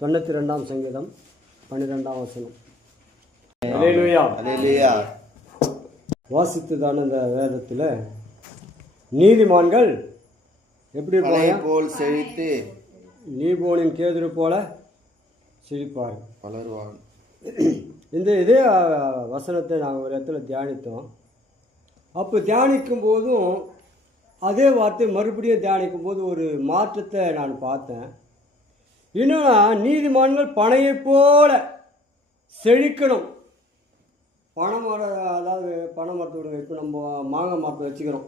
92ஆம் சங்கீதம் 12ஆம் வசனம். அல்லேலூயா அல்லேலூயா. வாசித்ததான இந்த வேதத்தில் நீதிமான்கள் எப்படி போல் செழித்து நீபோனின் கேதுரு போல செழிப்பார்கள், வளருவான். இதே வசனத்தை நாங்கள் ஒரு இடத்துல தியானித்தோம். அப்போ தியானிக்கும் போதும் அதே வார்த்தை மறுபடியும் தியானிக்கும் போது ஒரு மாற்றத்தை நான் பார்த்தேன். இன்னும் நீதிமான்கள் பனையை போல செழிக்கணும். அதாவது பனை மரத்தை விடுங்க. இப்போ நம்ம மாங்காய் மரத்தை வச்சுக்கிறோம்,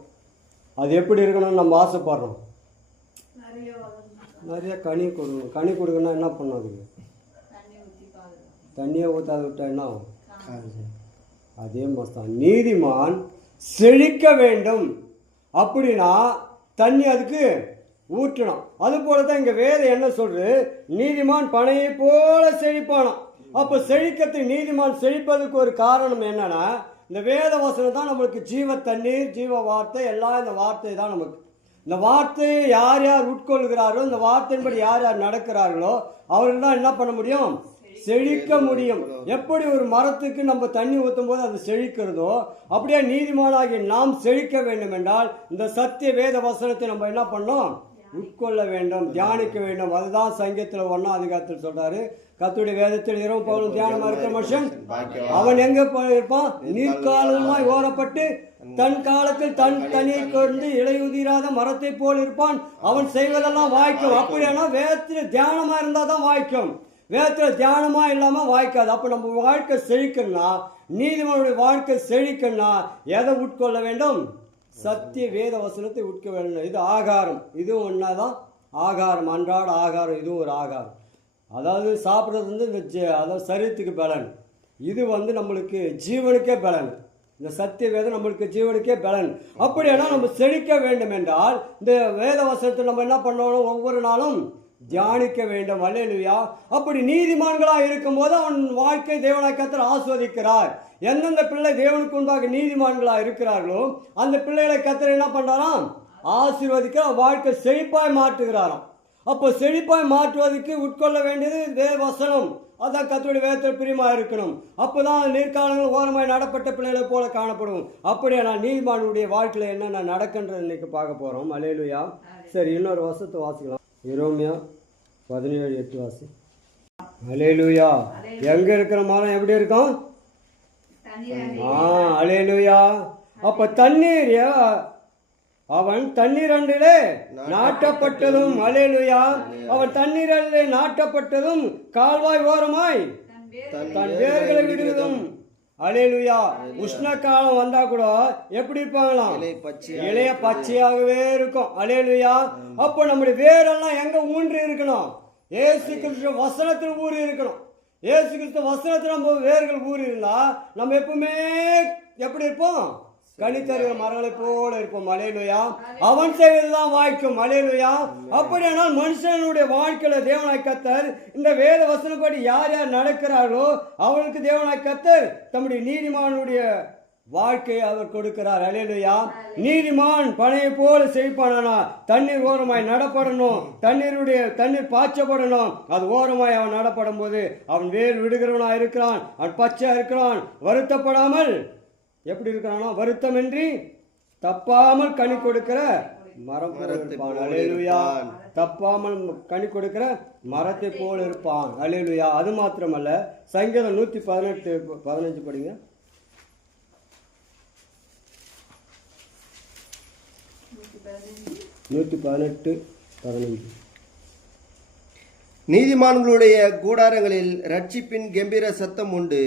அது எப்படி இருக்கணும்னு நம்ம ஆசைப்படுறோம். நிறைய கனி கொடுக்கணும். கனி கொடுக்கணும்னா என்ன பண்ணும்? அதுக்கு தண்ணியை ஊற்றாத விட்டா என்ன ஆகும்? அதே மாதிரி தான் நீதிமான் செழிக்க வேண்டும் அப்படின்னா தண்ணி அதுக்கு ஊற்றணும். அது போல தான் இங்கே வேதம் என்ன சொல்றது? நீதிமான் பனையை போல செழிப்பானாம். அப்போ செழிக்கத்துக்கு நீதிமான் செழிப்பதுக்கு ஒரு காரணம் என்னன்னா, இந்த வேத வசனம் தான் நம்மளுக்கு ஜீவ தண்ணீர், ஜீவ வார்த்தை, எல்லாம் இந்த வார்த்தை தான் நமக்கு. இந்த வார்த்தையை யார் யார் உட்கொள்கிறார்களோ, இந்த வார்த்தையின்படி யார் யார் நடக்கிறார்களோ அவர்கள் தான் என்ன பண்ண முடியும்? செழிக்க முடியும். எப்படி ஒரு மரத்துக்கு நம்ம தண்ணி ஊற்றும் போது அது செழிக்கிறதோ, அப்படியே நீதிமானாகிய நாம் செழிக்க வேண்டும் என்றால் இந்த சத்திய வேத வசனத்தை நம்ம என்ன பண்ணோம்? உட்கொள்ள வேண்டும், தியானிக்க வேண்டும். அதுதான் சங்கீதத்தில் 1ஆம் அதிகாரத்தில் சொல்றாரு, கர்த்தருடைய வேதத்தில் இரவும் பகலும் தியானமா இருக்கிற மனுஷன் அவன் எங்க இருப்பான்? நீர்க்காலமாய் ஓரப்பட்டு தன் காலத்தில் தன் தனியை கொண்டு இலையுதிராத மரத்தை போல் இருப்பான். அவன் செய்வதெல்லாம் வாய்க்கும். அப்படியானா வேதத்தில் தியானமா இருந்தா தான் வாய்க்கும். வேதத்தில் தியானமா இல்லாம வாய்க்காது. அப்ப நம்ம வாழ்க்கை செழிக்கணும்னா, நீதிமானுடைய வாழ்க்கை செழிக்கணும்னா எதை உட்கொள்ள வேண்டும்? சத்திய வேத வசனத்தை உட்க வேண்டும். இது ஆகாரம். இதுவும் ஒன்னாதான் ஆகாரம், அன்றாட ஆகாரம். இதுவும் ஒரு ஆகாரம். அதாவது சாப்பிட்றது அதாவது சரீரத்துக்கு பலன். இது நம்மளுக்கு ஜீவனுக்கே பலன். இந்த சத்திய வேதம் நம்மளுக்கு ஜீவனுக்கே பலன். அப்படியானா நம்ம செழிக்க வேண்டும் என்றால் இந்த வேத வசனத்தை நம்ம என்ன பண்ணணும்? ஒவ்வொரு நாளும் தியானிக்க வேண்டும். அல்லேலூயா. அப்படி நீதிமான்களா இருக்கும் போது அவன் வாழ்க்கை தேவனாய் கர்த்தர் ஆஸ்வதிக்கிறார். எந்தெந்த பிள்ளை தேவனுக்கு முன்பாக நீதிமான்களா இருக்கிறார்களோ அந்த பிள்ளைகளை கர்த்தர் என்ன பண்றாராம்? ஆசீர்வதிக்க வாழ்க்கை செழிப்பாய் மாற்றுகிறாராம். அப்போ செழிப்பாய் மாற்றுவதற்கு உட்கொள்ள வேண்டியது வேத வசனம். அதான் கர்த்தருடைய வேதத்தில் பிரியமா இருக்கணும். அப்போதான் நீர்க்காலங்கள் ஓரமாய் நடப்பட்ட பிள்ளைகளை போல காணப்படும். அப்படியே நான் நீதிமானுடைய வாழ்க்கையில என்னென்ன நடக்கின்றது இன்னைக்கு பார்க்க போறோம். அல்லேலூயா. சரி, இன்னொரு வசனத்தை வாசிக்கலாம். எரேமியா 17:8 வாசி. அல்லேலூயா. எங்க இருக்கிற மரம் எப்படி இருக்கும்? அல்லேலூயா. அப்ப தண்ணீர் அவன் தண்ணீரண்டிலே நாட்டப்பட்டதும், அல்லேலூயா, அவன் தண்ணீரிலே நாட்டப்பட்டதும் கால்வாய் ஓரமாய் தன் வேர்களை விடுவதும். அல்லேலூயா. உஷ்ண காலம் வந்தா கூட எப்படி இருப்பாங்களாம்? இளைய பச்சையாகவே இருக்கும். அல்லேலூயா. அப்போ நம்முடைய வேரெல்லாம் எங்க ஊன்றி இருக்கணும்? ஏசு கிறிஸ்து வசனத்தில் ஊறி இருக்கணும். ஏசு கிறிஸ்து வசனத்தில் நம்ம வேர்கள் ஊறி இருந்தா நம்ம எப்பவுமே எப்படி இருப்போம்? கனி தருகிற மரங்களை போல இருப்போம். அல்லேலூயா. அவன் செய்வதுதான் வாய்க்கும். அல்லேலூயா. அப்படியானால் மனுஷனுடைய வாழ்க்கையில தேவனாய் கர்த்தர் இந்த வேத வசனப்படி யார் யார் நடக்கிறார்களோ அவர்களுக்கு தேவனாய் கர்த்தர் தம்முடைய நீதிமானுடைய வாழ்க்கையை அவர் கொடுக்கிறார். அல்லேலூயா. நீதிமான் பனையை போல செழிப்பானா தண்ணீர் ஓரமாய் நடப்படணும். தண்ணீர் பாய்ச்சப்படணும். அது ஓரமாய் அவன் நடப்படும் போது அவன் வேர் விடுகிறவனா இருக்கிறான். அவன் பச்சை இருக்கிறான். வருத்தப்படாமல் எப்படி இருக்கிறானோ வருத்தமின்றி தப்பாமல் கனி கொடுக்கிற மரம் போல இருப்பான். அல்லேலூயா. தப்பாமல் கனி கொடுக்கிற மரத்தை போல இருப்பான். அல்லேலூயா. அது மாத்திரமல்ல, சங்கீதம் 118:15 படிங்க. 118:15. நீதிமான்களுடைய கூடாரங்களில் ரட்சிப்பின் கம்பீர சத்தம் உண்டு.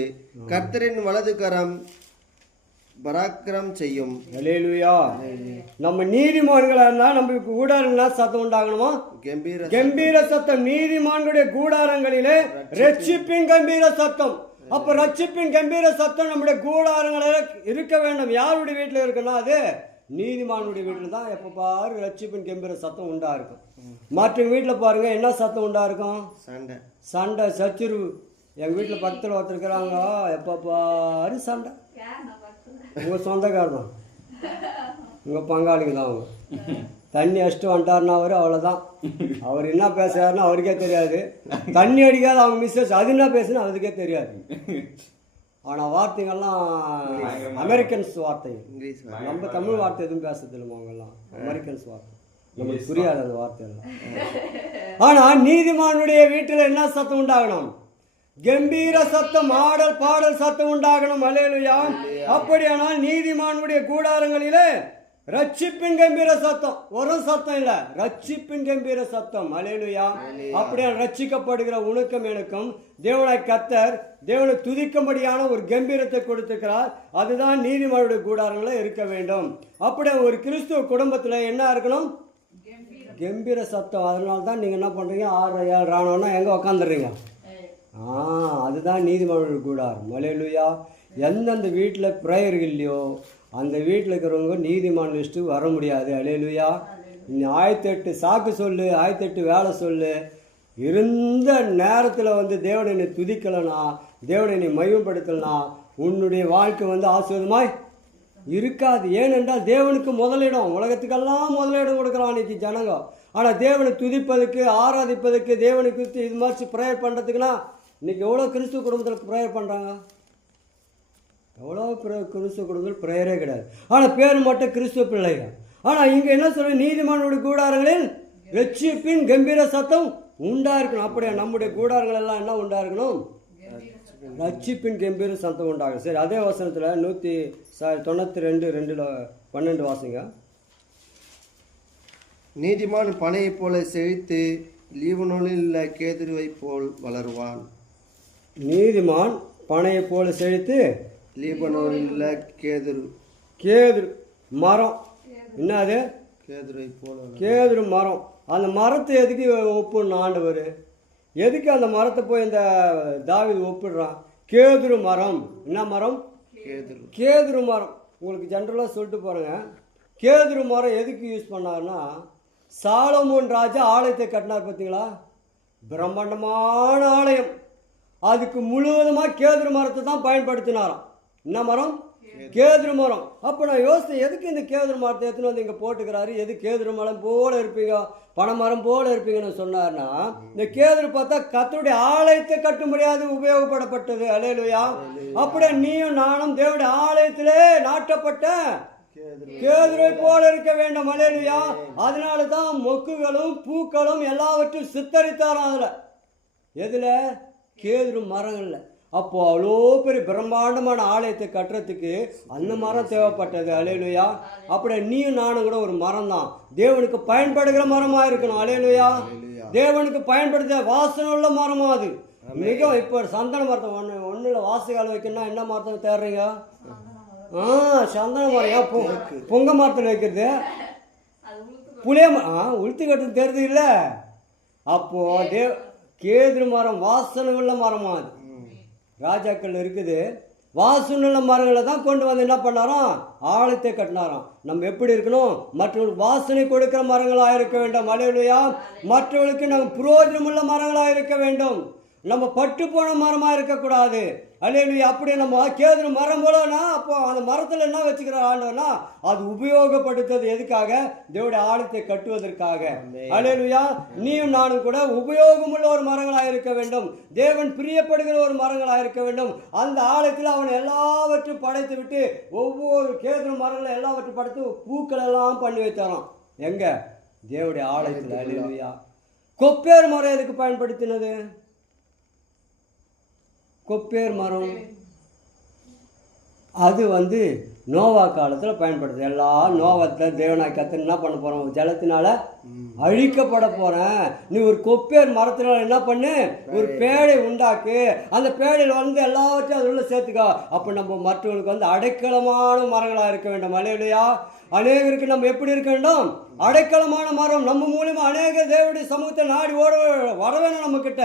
கர்த்தரின் வலது கரம் பராக்கிரம் செய்யும். அல்லேலூயா. நம்ம நீதிமான்களா இருந்தா நம்ம கூடாரங்களா சத்தம் உண்டாகணுமா? கம்பீர சத்தம். நீதிமான்களுடைய கூடாரங்களிலே ரட்சிப்பின் கம்பீர சத்தம். அப்ப ரட்சிப்பின் கம்பீர சத்தம் நம்முடைய கூடாரங்களில் இருக்க வேண்டும். யாருடைய வீட்டில் இருக்குன்னா அது நீதிமானுடைய வீட்டில் தான் எப்ப பாரு ரட்சிப்பின் கம்பீர சத்தம் உண்டா இருக்கும். மற்ற வீட்டில் பாருங்க என்ன சத்தம் உண்டா இருக்கும்? சண்டை சச்சுருவு. எங்க வீட்டில் பக்கத்தில் ஒருத்தர் இருக்கிறாங்க, எப்ப பாரு சண்டை. உங்க சொந்தக்கார தான், உங்க பங்காளிங்க தான் அவங்க. தண்ணி அடிச்சுட்டு வந்துட்டாருன்னா அவர் அவ்வளோதான். அவர் என்ன பேசுறாருன்னா அவருக்கே தெரியாது. தண்ணி அடிக்காத அவங்க மிஸ்ஸஸ் அது என்ன பேசுன்னு அவருக்கே தெரியாது. ஆனால் வார்த்தைகள்லாம் அமெரிக்கன்ஸ் வார்த்தை, நம்ம தமிழ் வார்த்தை எதுவும் பேசுறதில்லைமா, அவங்கெல்லாம் அமெரிக்கன்ஸ் வார்த்தை, நமக்கு புரியாது அந்த வார்த்தையெல்லாம். ஆனால் நீதிமானுடைய வீட்டில் என்ன சத்தம் உண்டாகணும்? கம்பீர சத்தம், ஆடல் பாடல் சத்தம் உண்டாகணும். அல்லேலூயா. அப்படியானால் நீதிமானுடைய கூடாரங்களிலே ரட்சிப்பின் கம்பீர சத்தம், ஒரு சத்தம் இல்ல, ரட்சிப்பின் கம்பீர சத்தம். அல்லேலூயா. அப்படியே ரட்சிக்கப்படுகிற உனக்கும் எனக்கும் தேவனாய் கர்த்தர் தேவனை துதிக்கும்படியான ஒரு கம்பீரத்தை கொடுத்திருக்கிறார். அதுதான் நீதிமானுடைய கூடாரங்களில் இருக்க வேண்டும். அப்படியே ஒரு கிறிஸ்துவ குடும்பத்துல என்ன இருக்கணும்? கம்பீர சத்தம். அதனால தான் நீங்க என்ன பண்றீங்க, 6 7 ராணுவம்னா எங்க உக்காந்துடுறீங்க? அதுதான் நீதிமானுடைய கூடாரம். அல்லேலூயா. எந்தெந்த வீட்டில் ப்ரேயர் இல்லையோ அந்த வீட்டில் இருக்கிறவங்க நீதிமான் லிஸ்ட்டு வர முடியாது. அல்லேலூயா. நீ 1008 சாக்கு சொல்லு, 1008 வேலை சொல்லு, இருந்த நேரத்தில் வந்து தேவனை நீ துதிக்கலைனா, தேவனை நீ மையப்படுத்தலைனா உன்னுடைய வாழ்க்கை வந்து ஆசீர்வாதமாய் இருக்காது. ஏனென்றால் தேவனுக்கு முதலிடம், உலகத்துக்கெல்லாம் முதலிடம் கொடுக்குறான் இன்னைக்கு ஜனங்க. ஆனால் தேவனை துதிப்பதுக்கு, ஆராதிப்பதுக்கு, தேவனை குறித்து இது மாதிரி ப்ரேயர் பண்ணுறதுக்குன்னா இன்னைக்கு எவ்வளோ கிறிஸ்துவ குடும்பத்தில் ப்ரேயர் பண்ணுறாங்க? எவ்வளோ கிறிஸ்துவ குடும்பத்தில் ப்ரேயரே கிடையாது. ஆனால் பேர் மட்டும் கிறிஸ்துவ பிள்ளைகள். ஆனால் இங்கே என்ன சொல்ல, நீதிமானுடைய கூடாரங்களில் ரட்சிப்பின் கம்பீர சத்தம் உண்டா இருக்கணும். அப்படியே நம்முடைய கூடாரங்கள் எல்லாம் என்ன உண்டா இருக்கணும்? ரட்சிப்பின் கம்பீர சத்தம் உண்டாகும். சரி, அதே வசனத்தில் 192:2-12 வாசிங்க. நீதிமான் பனையை போல செழித்து லீபனோனில் உள்ள கேதுருவை போல் வளருவான். நீதிமான் பனையை போல செழித்து லீபனோனில் உள்ள கேதுரு மரம், என்னது? கேதுருவை போல. கேதுரு மரம். அந்த மரத்தை எதுக்கு ஒப்புடணும் ஆண்டவர்? எதுக்கு அந்த மரத்தை போய் இந்த தாவீது ஒப்பிடுறான்? கேதுரு மரம். என்ன மரம்? கேதுரு மரம். உங்களுக்கு ஜென்ரலாக சொல்லிட்டு போகிறேங்க. கேதுரு மரம் எதுக்கு யூஸ் பண்ணார்னா, சாலமோன் ராஜா ஆலயத்தை கட்டினார் பார்த்தீங்களா, பிரம்மாண்டமான ஆலயம். அதுக்கு முழுவதுமாக கேதுரு மரத்தை தான் பயன்படுத்தினாராம். என்ன மரம்? கேதுரு மரம். அப்போ நான் யோசித்தேன், எதுக்கு இந்த கேதுரு மரத்தை எடுத்துன்னு வந்து இங்கே போட்டுக்கிறாரு? எது கேதுரு மரம் போல இருப்பீங்க, பனைமரம் போல இருப்பீங்கன்னு சொன்னார்னா, இந்த கேதுரு பார்த்தா கர்த்தருடைய ஆலயத்தை கட்டும்படியாது உபயோகப்படப்பட்டது. அல்லேலூயா. அப்படியே நீயும் நானும் தேவனுடைய ஆலயத்திலே நாட்டப்பட்ட கேதுரை போல இருக்க வேண்டும். அல்லேலூயா. அதனால தான் மொக்குகளும் பூக்களும் எல்லாவற்றையும் சித்தரித்தாராம். அதுல எதுல? கேதுரு மரங்கள்ல. அப்போ அவ்வளோ பெரிய பிரம்மாண்டமான ஆலயத்தை கட்டுறதுக்கு அந்த மரம் தேவைப்பட்டது. அல்லேலூயா. அப்படியே நீயும் நானும் கூட ஒரு மரம் தான், தேவனுக்கு பயன்படுகிற மரமா இருக்கணும். அல்லேலூயா. தேவனுக்கு பயன்படுத்த வாசனை உள்ள மரமா அது. மிக இப்போ சந்தன மரத்தை ஒன்றுல வாசகால் வைக்கணும்னா என்ன மரத்தை தேடுறீங்க? சந்தன மரம். ஏன் பொங்க மரத்தில் வைக்கிறது? புளிய உளுத்து கட்டு தெரியுது இல்லை? அப்போ கேதுரு மரம் வாசனை உள்ள மரமா அது. ராஜாக்கள் இருக்குது, வாசனையுள்ள மரங்களை தான் கொண்டு வந்து என்ன பண்ணாராம்? ஆலயத்தை கட்டினாராம். நம்ம எப்படி இருக்கணும்? மற்றவர்களுக்கு வாசனை கொடுக்கிற மரங்களாக இருக்க வேண்டும். அல்லேலூயா. மற்றவர்களுக்கு நம்ம புரோஜனமுள்ள மரங்களாக இருக்க வேண்டும். நம்ம பட்டு போன மரமாக இருக்கக்கூடாது. அல்லேலூயா. அப்படியே நம்ம கேதுரு மரம் போலனா, அப்போ அந்த மரத்தில் என்ன வச்சுக்கிற ஆண்டவனா, அது உபயோகப்படுத்துறது எதுக்காக? தேவனுடைய ஆலயத்தை கட்டுவதற்காக. அல்லேலூயா. நீயும் நானும் கூட உபயோகமுள்ள ஒரு மரங்களாக இருக்க வேண்டும். தேவன் பிரியப்படுகிற ஒரு மரங்களாக இருக்க வேண்டும். அந்த ஆலயத்தில் அவன் எல்லாவற்றையும் படைத்து விட்டு ஒவ்வொரு கேதுரு மரங்களை எல்லாவற்றையும் படைத்து பூக்கள் எல்லாம் பண்ணி வைத்தாராம். எங்க? தேவனுடைய ஆலயத்தில். அல்லேலூயா. கொப்பேர் மரம் எதுக்கு பயன்படுத்தினது? கொப்பேர் மரம் அது வந்து நோவா காலத்தில் பயன்படுது. எல்லா நோவத்தை தேவனாய் கர்த்தர் என்ன பண்ண போகிறோம்? ஜலத்தினால அழிக்கப்பட போகிறேன். நீ ஒரு கொப்பேர் மரத்தினால என்ன பண்ணு? ஒரு பேழை உண்டாக்கு. அந்த பேழையில் வந்து எல்லாவற்றையும் அது உள்ள சேர்த்துக்கோ. அப்போ நம்ம மற்றவர்களுக்கு வந்து அடைக்கலமான மரங்களாக இருக்க வேண்டும். அல்லேலூயா. அநேகருக்கு நம்ம எப்படி இருக்க வேண்டும்? அடைக்கலமான மரம். நம்ம மூலியமாக அநேக தேவனுடைய சமூகத்தை நாடி வர வேணும் நம்ம கிட்ட.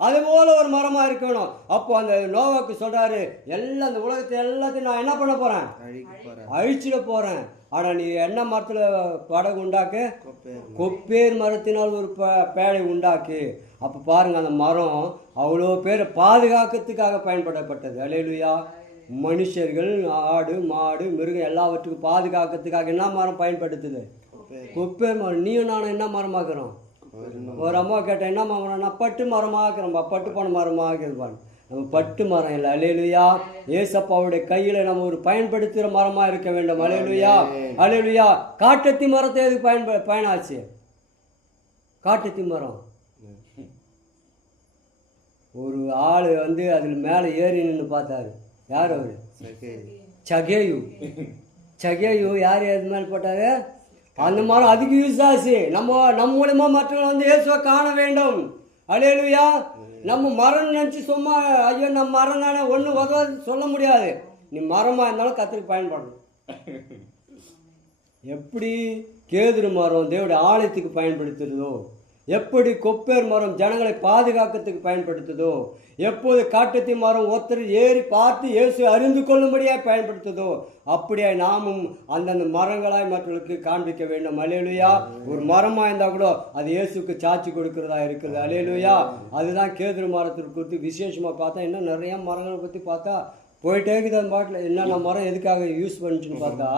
அதுபோல ஒரு மரமா இருக்கணும். அப்போ அந்த நோவாக்கு சொல்றாரு, எல்லாம் இந்த உலகத்தை எல்லாத்தையும் நான் என்ன பண்ண போறேன்? அழிச்சிட போறேன். ஆனா நீ என்ன மரத்துல படகு உண்டாக்கு? கொப்பேர் மரத்தினால் ஒரு பேழை உண்டாக்கு. அப்ப பாருங்க, அந்த மரம் அவ்வளோ பேரை பாதுகாக்கிறதுக்காக பயன்படப்பட்டது. அல்லேலூயா. மனுஷர்கள், ஆடு மாடு மிருகம் எல்லாவற்றுக்கும் பாதுகாக்கிறதுக்காக என்ன மரம் பயன்படுத்துது? கொப்பேர் மரம். நீயும் நானும் என்ன மரமாக்குறோம்? ஒரு அம்மா கேட்டேன், என்ன மரம்? நான் பட்டு மரமாக்குறோம்பா, பட்டு பண்ண மரமாக்குறப்பா. நம்ம பட்டு மரம் இல்லை. அல்லேலூயா. ஏசப்பாவுடைய கையில நம்ம ஒரு பயன்படுத்துகிற மரமா இருக்க வேண்டும். அல்லேலூயா, அல்லேலூயா. காட்டத்தி மரத்தை எதுக்கு பயனாச்சு? காட்டத்தி மரம் ஒரு ஆள் வந்து அதில் மேலே ஏறி நின்று பார்த்தாரு. யார் அவரு? சகேயு. சகேயு யார் எது மேலே போட்டாரு? அந்த மரம் அதுக்கு யூஸ் ஆச்சு. நம்ம மூலமா மற்றவங்க வந்து இயேசுவை காண வேண்டும். அல்லேலூயா. நம்ம மரம் நினச்சி சும்மா ஐயோ நம்ம மரம் தானே ஒன்றும் உதவாது சொல்ல முடியாது. நீ மரமாக இருந்தாலும் கத்திரிக்கு பயன்படணும். எப்படி கேதுரு மரம் தேவனுடைய ஆலயத்துக்கு பயன்படுத்துறதோ, எப்படி கொப்பேர் மரம் ஜனங்களை பாதுகாக்கிறதுக்கு பயன்படுத்துதோ, எப்போது காட்டத்தி மரம் ஒருத்தர் ஏறி பார்த்து இயேசு அறிந்து கொள்ளும்படியாக பயன்படுத்துதோ, அப்படியே நாமும் அந்தந்த மரங்களாய் மற்றவர்களுக்கு காண்பிக்க வேண்டும். அல்லேலூயா. ஒரு மரமாக இருந்தால் கூட அது இயேசுக்கு சாட்சி கொடுக்கிறதா இருக்குது. அல்லேலூயா. அதுதான் கேதுரு மரத்திற்கு குறித்து விசேஷமாக பார்த்தா. இன்னும் நிறைய மரங்களை பற்றி பார்த்தா போயிட்டே இருக்குது. அந்த பாட்டில் என்னென்ன மரம் எதுக்காக யூஸ் பண்ணிச்சுன்னு பார்த்தா,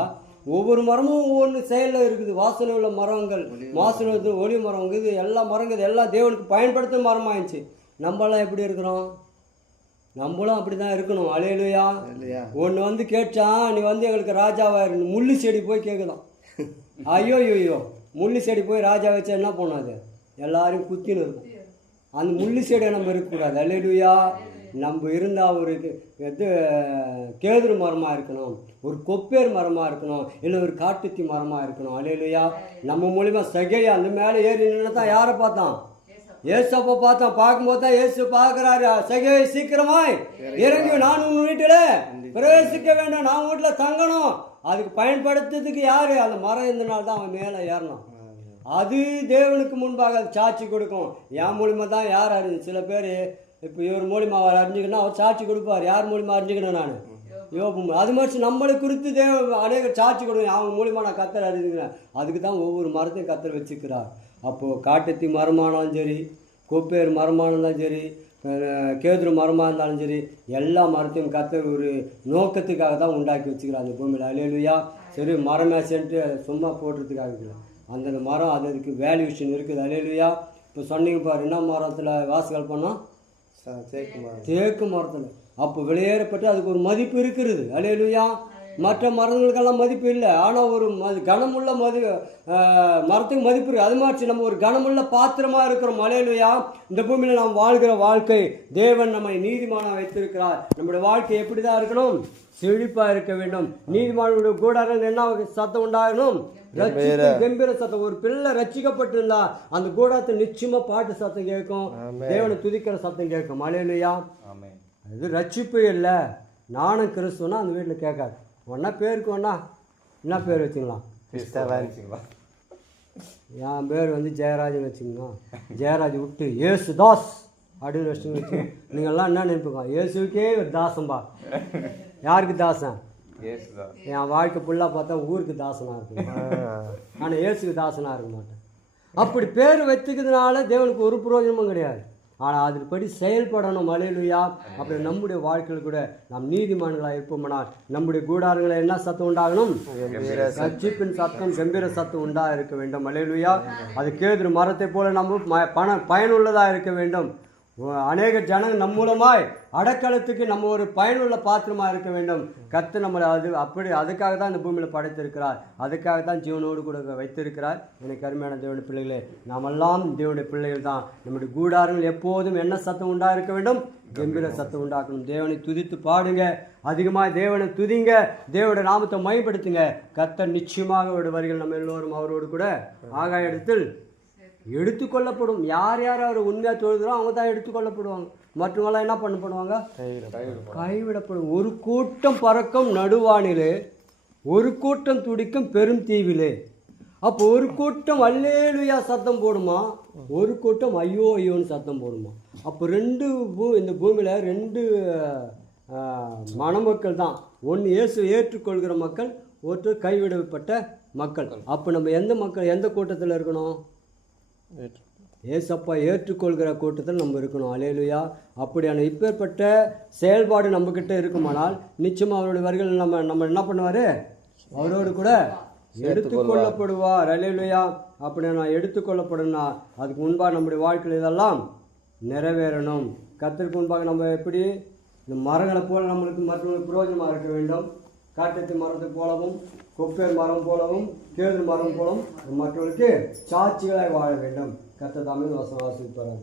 ஒவ்வொரு மரமும் ஒவ்வொன்று செயலில் இருக்குது. வாசனை உள்ள மரங்கள், வாசனை ஒளி மரம் இருக்குது, எல்லா மரங்கள் எல்லாம் தேவனுக்கு பயன்படுத்த மரமாயிடுச்சு. நம்மளாம் எப்படி இருக்கிறோம்? நம்மளும் அப்படி தான் இருக்கணும். அல்லேலூயா. ஒன்று வந்து கேட்டா, நீ வந்து எங்களுக்கு ராஜாவா இருக்கு. முள்ளு செடி போய் கேட்குதான். ஐயோ ஐயோ, முள்ளு செடி போய் ராஜா வச்சா என்ன பண்ணாது? எல்லாரையும் குத்தின்னு இருக்கும். அந்த முள்ளு செடியை நம்ம இருக்கக்கூடாது. அல்லேலூயா. நம்ம இருந்தால் ஒரு கேதுரு மரமாக இருக்கணும், ஒரு கொப்பேர் மரமாக இருக்கணும், இல்லை ஒரு காட்டுத்தி மரமாக இருக்கணும். அல்லேலூயா. நம்ம மூலிமா சகேயா அந்த மேலே ஏறி நின்று தான் யாரை பார்த்தான்? ஏசப்பா பார்த்தான். பார்க்கும்போது தான் ஏசு பார்க்குறாரு, சகே சீக்கிரமாய் இறங்கி நான் உன் வீட்டில் பிரவேசிக்க வேண்டும், நான் வீட்டில் தங்கணும். அதுக்கு பயன்படுத்துறதுக்கு யாரு? அந்த மரம் இருந்தனால தான் அவன் மேலே ஏறணும். அது தேவனுக்கு முன்பாக அது சாட்சி கொடுக்கும். என் மூலிமா தான் யார் அறிஞ்சு? சில பேர் இப்போ இவர் மூலிமா அவர் அறிஞ்சிக்கணும், அவர் சாட்சி கொடுப்பார். யார் மூலிமா அறிஞ்சிக்கணும்? நான் யோபு. அது மாதிரி நம்மளை குறித்து அநேக சாட்சி கொடுக்கும். அவங்க மூலிமா நான் கத்தர் அறிஞ்சுக்கிறேன். அதுக்கு தான் ஒவ்வொரு மரத்தையும் கத்தர் வச்சுக்கிறார். அப்போது காட்டத்தி மரமானாலும் சரி, கொப்பேர் மரமானாலும் சரி, கேதுரு மரமாக இருந்தாலும் சரி, எல்லா மரத்தையும் கத்தர் ஒரு நோக்கத்துக்காக தான் உண்டாக்கி வச்சுக்கிறார் அந்த பூமியில். அல்லேலூயா. சரி, மரமே சென்ட்டு சும்மா போடுறதுக்காக இல்லை. அந்தந்த மரம் அதுக்கு வேல்யூஷன் இருக்குது. அல்லேலூயா. இப்போ சொன்னீங்க பாரு, என்ன மரத்தில் வாசல் பண்ணோம்? தேக்கு மரத்தில். அப்போ வெளியேறப்பட்டு அதுக்கு ஒரு மதிப்பு இருக்கிறது. அல்லேலூயா. மற்ற மரங்களுக்கெல்லாம் மதிப்பு இல்லை. ஆனால் ஒரு கனமுள்ள மரத்துக்கு மதிப்பு இருக்குது. அது மாதிரி நம்ம ஒரு கனமுள்ள பாத்திரமாக இருக்கிறோம். அல்லேலூயா. இந்த பூமியில் நாம் வாழ்கிற வாழ்க்கை தேவன் நம்மை நீதிமானாக வைத்திருக்கிறார். நம்முடைய வாழ்க்கை எப்படி தான் இருக்கணும்? செழிப்பாக இருக்க வேண்டும். நீதிமானுடைய கூடாரங்கள் என்ன சத்தம் உண்டாகணும்? கம்பீர சத்தம். ஒரு பிள்ளை ரட்சிக்கப்பட்டிருந்தா அந்த கூடாரத்தில் நிச்சயமா பாட்டு சத்தம் கேட்கும், தேவனை துதிக்கிற சத்தம் கேட்கும். அல்லேலூயா. அது ரட்சிப்பு இல்லை, நானும் கிறிஸ்துவனா அந்த வீட்டில் கேட்காது. ஒன்னா பேருக்கு ஒன்னா என்ன பேர் வச்சுக்கலாம்? என் பேர் வந்து ஜெயராஜன் வச்சுக்கோங்க. ஜெயராஜ் விட்டு ஏசுதாஸ் அப்படின்னு வச்சுங்க. நீங்கள்லாம் என்ன நினைப்புங்க? இயேசுக்கே ஒரு தாசம்பா. யாருக்கு தாசன்? என் வாழ்க்கை ஃபுல்லாக பார்த்தா ஊருக்கு தாசனாக இருக்கும், ஆனால் இயேசுக்கு தாசனாக இருக்க மாட்டேன். அப்படி பேர் வச்சுக்கிறதுனால தேவனுக்கு ஒரு பிரயோஜனமும் கிடையாது. ஆனால் அதுபடி செயல்படணும். அல்லேலூயா. அப்படி நம்முடைய வாழ்க்கையில் கூட நாம் நீதிமான்களாக இருப்போம்னால் நம்முடைய கூடாரங்களை என்ன சத்தம் உண்டாகணும்? ரட்சிப்பின் சத்தம், கம்பீர சத்தம் உண்டாக இருக்க வேண்டும். அல்லேலூயா. அது கேதுரு மரத்தை போல நம்ம பயனுள்ளதாக இருக்க வேண்டும். அநேக ஜனங்கள் நம் மூலமாய் அடக்கலத்துக்கு நம்ம ஒரு பயனுள்ள பாத்திரமாக இருக்க வேண்டும். கர்த்தர் நம்மளை அதுக்காக தான் இந்த பூமியில் படைத்திருக்கிறார். அதுக்காக தான் ஜீவனோடு கூட வைத்திருக்கிறார். எனக்கு அருமையான தேவனுடைய பிள்ளைகளே, நாமெல்லாம் தேவனுடைய பிள்ளைகள் தான். நம்முடைய கூடாரங்கள் எப்போதும் என்ன சத்தம் உண்டாக இருக்க வேண்டும்? கம்பீர சத்தம் உண்டாக்கணும். தேவனை துதித்து பாடுங்க, அதிகமாக தேவனை துதிங்க, தேவனுடைய நாமத்தை மையப்படுத்துங்க. கர்த்தர் நிச்சயமாக ஒரு வரிகள் நம்ம எல்லோரும் அவரோடு கூட ஆகாய இடத்தில் எடுத்துக்கொள்ளப்படும். யார் யார் அவர் உண்மையாக தொழுகிறோம் அவங்க தான் எடுத்துக்கொள்ளப்படுவாங்க. மற்றவங்களாம் என்ன பண்ணப்படுவாங்க? கைவிடப்படும். ஒரு கூட்டம் பறக்கும் நடுவானிலே, ஒரு கூட்டம் துடிக்கும் பெரும் தீவிலே. அப்போ ஒரு கூட்டம் அல்லேலூயா சத்தம் போடுமா, ஒரு கூட்டம் ஐயோ ஐயோன்னு சத்தம் போடுமா. அப்போ இந்த பூமியில் ரெண்டு மணமக்கள் தான். ஒன்று இயேசு ஏற்றுக்கொள்கிற மக்கள், ஒருத்தர் கைவிடப்பட்ட மக்கள். அப்போ நம்ம எந்த மக்கள், எந்த கூட்டத்தில் இருக்கணும்? ஏசப்பா ஏற்றுக்கொள்கிற கூட்டத்தில் நம்ம இருக்கணும். அல்லேலூயா. அப்படியான இப்பேற்பட்ட செயல்பாடு நம்மக்கிட்ட இருக்குமானால் நிச்சயமாக அவருடைய வரிகள் நம்ம என்ன பண்ணுவார்? அவரோடு கூட எடுத்துக்கொள்ளப்படுவார். அல்லேலூயா. அப்படி நான் எடுத்துக்கொள்ளப்படணும்னா அதுக்கு முன்பாக நம்முடைய வாழ்க்கையில் இதெல்லாம் நிறைவேறணும். கர்த்தருக்கு முன்பாக நம்ம எப்படி இந்த மரங்களை போல நம்மளுக்கு மற்றவங்களுக்கு பிரயோஜனமாக இருக்க வேண்டும். காட்டத்து மரத்தை போலவும் கொப்பேர் மரம் போலவும் கேது மரம் போலவும் மற்றவர்களுக்கு சாட்சிகளாய் வாழ வேண்டும். கர்த்தர் தாமே வசனம் வாசிப்பார்.